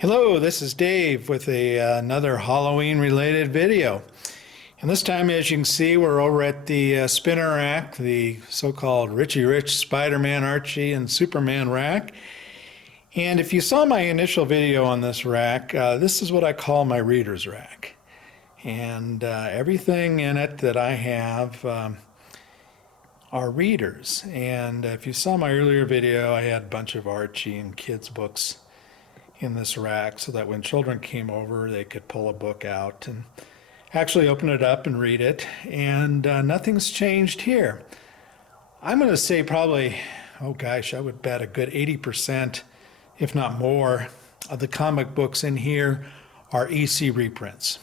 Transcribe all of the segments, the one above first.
Hello, this is Dave with another Halloween related video. And this time, as you can see, we're over at the spinner rack, the so-called Richie Rich, Spiderman, Archie, and Superman rack. And if you saw my initial video on this rack, this is what I call my reader's rack. And everything in it that I have are readers. And if you saw my earlier video, I had a bunch of Archie and kids books in this rack so that when children came over, they could pull a book out and actually open it up and read it. And nothing's changed here. I'm going to say probably, oh gosh, I would bet a good 80%, if not more, of the comic books in here are EC reprints.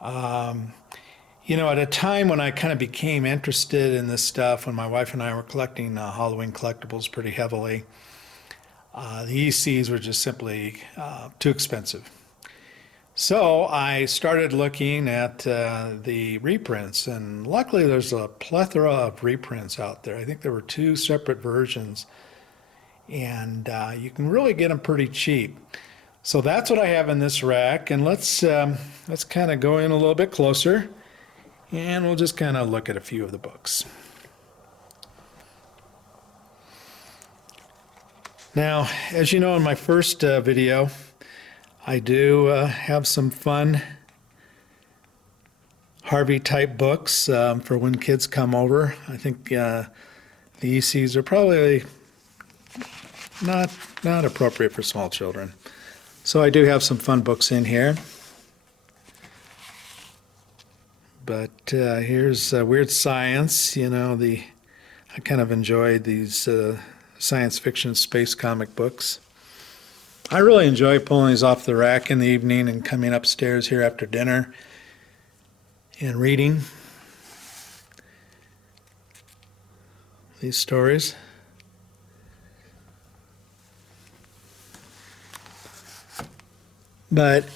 At a time when I kind of became interested in this stuff, when my wife and I were collecting Halloween collectibles pretty heavily, the ECs were just simply too expensive. So I started looking at the reprints, and luckily there's a plethora of reprints out there. I think there were two separate versions, and you can really get them pretty cheap. So that's what I have in this rack, and let's kind of go in a little bit closer, and we'll just kind of look at a few of the books. Now, as you know, in my first video, I do have some fun Harvey-type books for when kids come over. I think the ECs are probably not appropriate for small children. So I do have some fun books in here. But here's Weird Science. I kind of enjoyed these science fiction space comic books. I really enjoy pulling these off the rack in the evening and coming upstairs here after dinner and reading these stories. But,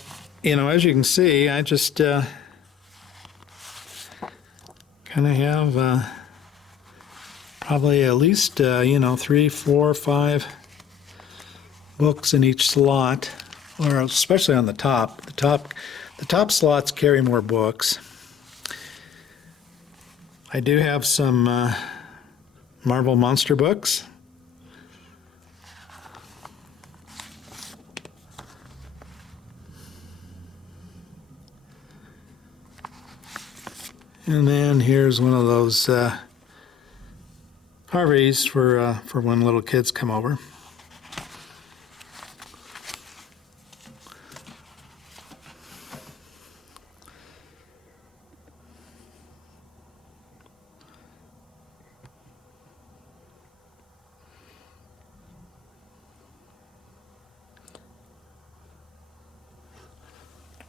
as you can see, I just kind of have probably at least, 3, 4, 5 books in each slot, or especially on the top. The top slots carry more books. I do have some Marvel Monster books. And then here's one of those Harveys for when little kids come over.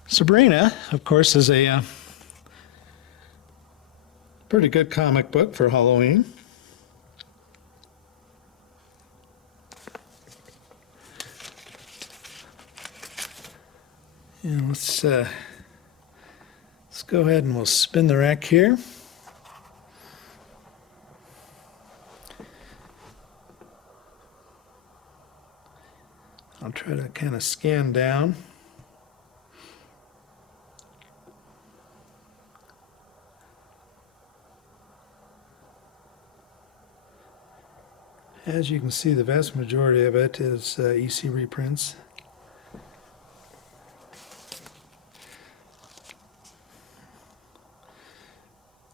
Sabrina, of course, is a pretty good comic book for Halloween. And let's go ahead and we'll spin the rack here. I'll try to kind of scan down. As you can see, the vast majority of it is EC reprints.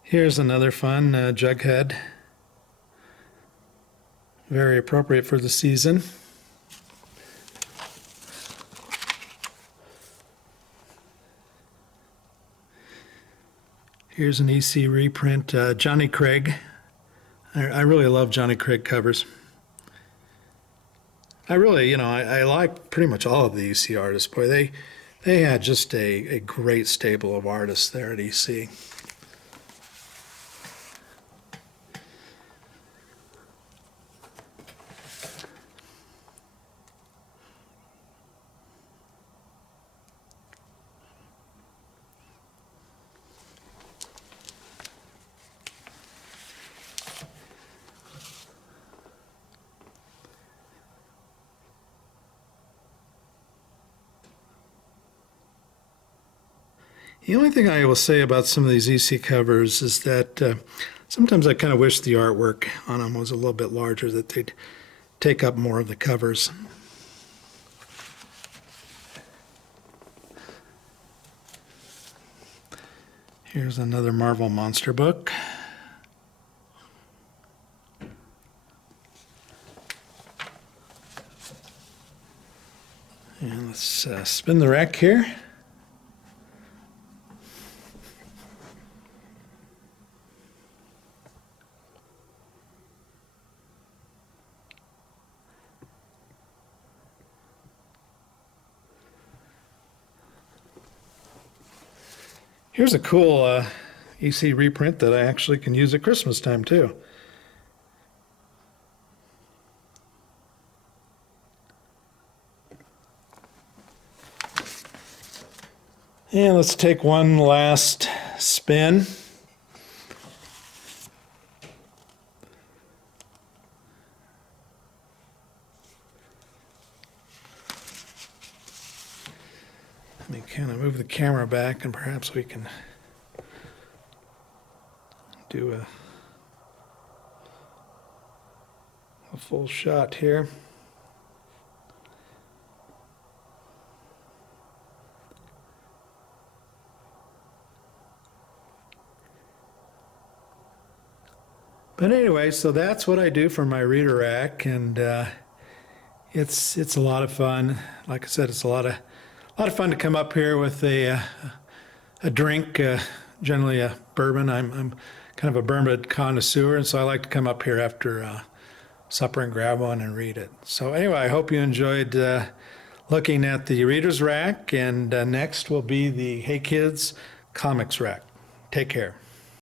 Here's another fun Jughead. Very appropriate for the season. Here's an EC reprint, Johnny Craig. I really love Johnny Craig covers. I really, I like pretty much all of the EC artists. Boy, they had just a great stable of artists there at EC. The only thing I will say about some of these EC covers is that sometimes I kind of wish the artwork on them was a little bit larger, that they'd take up more of the covers. Here's another Marvel Monster book. And let's spin the rack here. Here's a cool EC reprint that I actually can use at Christmas time too. And let's take one last spin. Let me kind of move the camera back and perhaps we can do a full shot here. But anyway, so that's what I do for my reader rack, and it's a lot of fun. Like I said, it's a lot of fun to come up here with a drink, generally a bourbon. I'm kind of a bourbon connoisseur, and so I like to come up here after supper and grab one and read it. So anyway, I hope you enjoyed looking at the reader's rack, and next will be the Hey Kids comics rack. Take care.